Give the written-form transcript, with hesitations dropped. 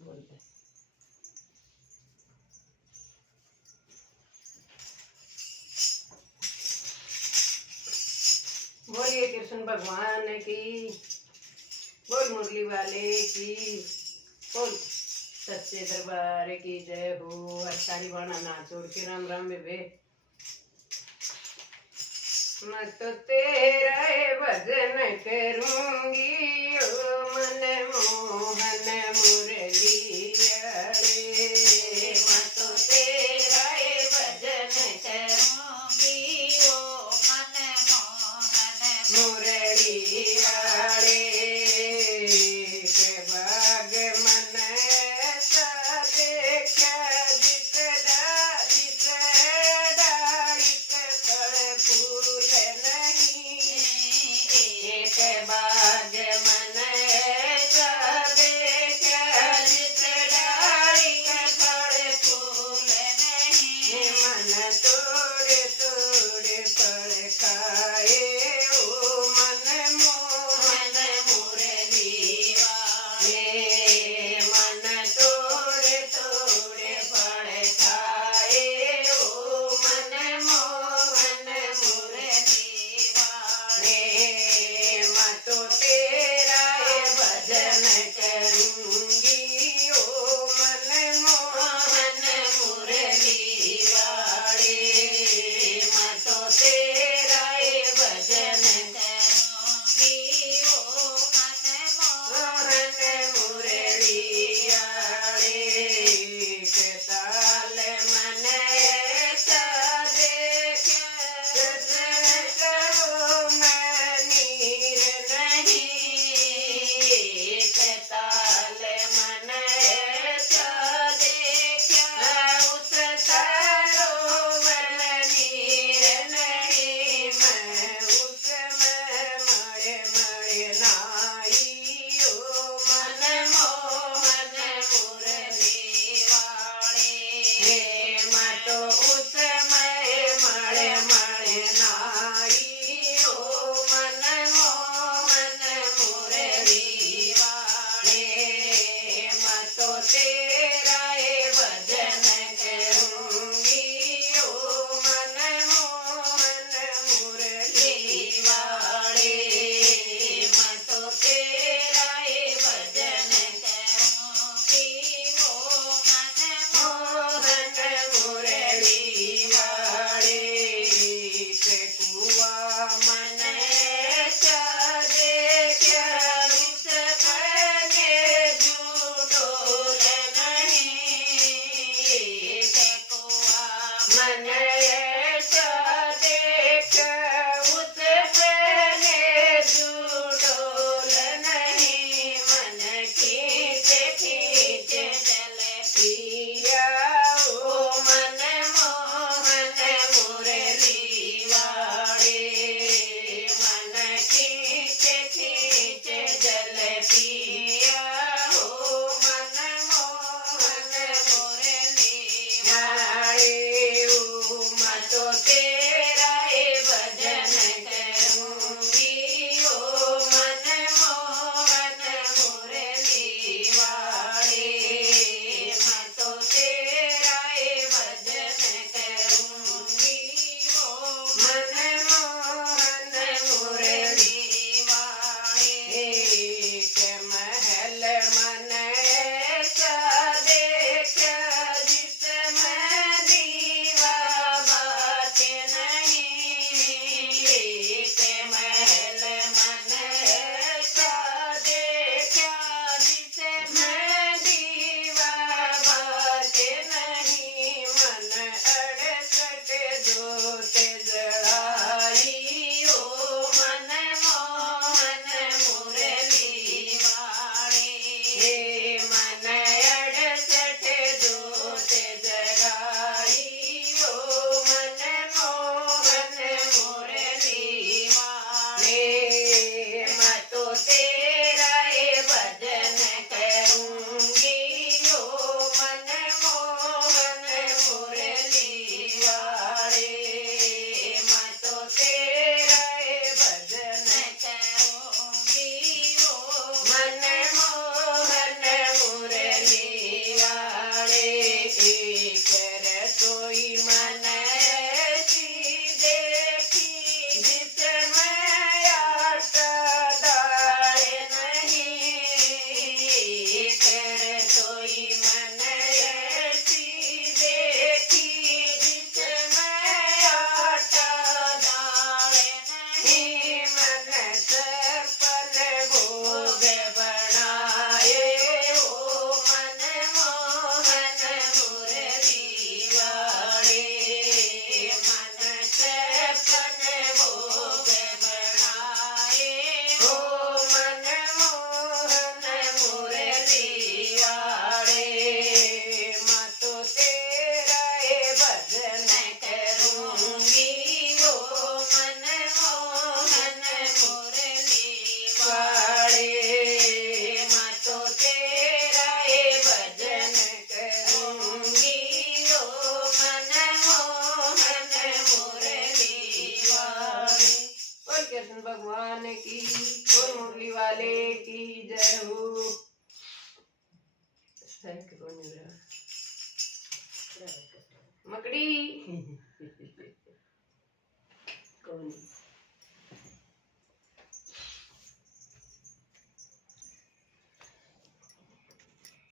बोल दे। बोलिए कृष्ण भगवान की, बोल मुरली वाले की, बोल सच्चे दरबार की जय हो। हरताली बाणा ना छोड़ के राम राम बेबे। मैं तो तेरा भजन करूंगी ओ मन मोहन मुरलिया रे। मैं तो तेरा भजन करूंगी ओ मन मोहन मुरलिया रे। के बाग मन सा देखा जिस डाली के फल फूल नहीं। एक बाग मन सा देखा जिस डाली के फल फूल नहीं। मन तोड़ तोड़ फल खाए ओ मन मोहन मुरली वाले। मन तोड़ तोड़ फल खाए ओ मन मोहन मुरली वाले। मैं तो तेरा भजन करूंगी ओ मन मोहन मुरली वाले। मैं तो तेरा भजन करूंगी ओ मन मोहन मुरली वाले। के ताल मन सा देखा करो मैं नीर नहीं। के ताल मन सा देखा उस सरोवर नीर नहीं। मैं उसमें मरे मरे नाई ओ मन मोहन मुरली वाले। मैं तो उसमें मरे मरे नाई ओ मन मोहन मुरली वाले। मैं तो तेरा भजन करूंगी ओ मन मोहन मुरली वाले। मैं तो तेरा भजन करूंगी ओ मन मोहन मुरली वाले। के कुआ मन सा देखा उस बने जुडोल नहीं। के कुआ मन सा देखा उस बने जुडोल नहीं। मन खींचे खींचे जल पिया ओ मन मोहन मुरली वाले। मन खींचे खींचे जल पिया ओ मन मोहन मुरली वाले। ओ मैं तो तेरा भजन करूंगी ओ मन मोहन मुरली वाले। मैं तो तेरा भजन करूंगी ओ मन मोहन मुरली वाले। के महल मन सा देखा जिसमें दीवा बात नहीं। के महल मन सा देखा जिसमें दीवा बात नहीं। मन 68 जोत जलाई ओ मन मोहन मुरली वाले। चकड़ी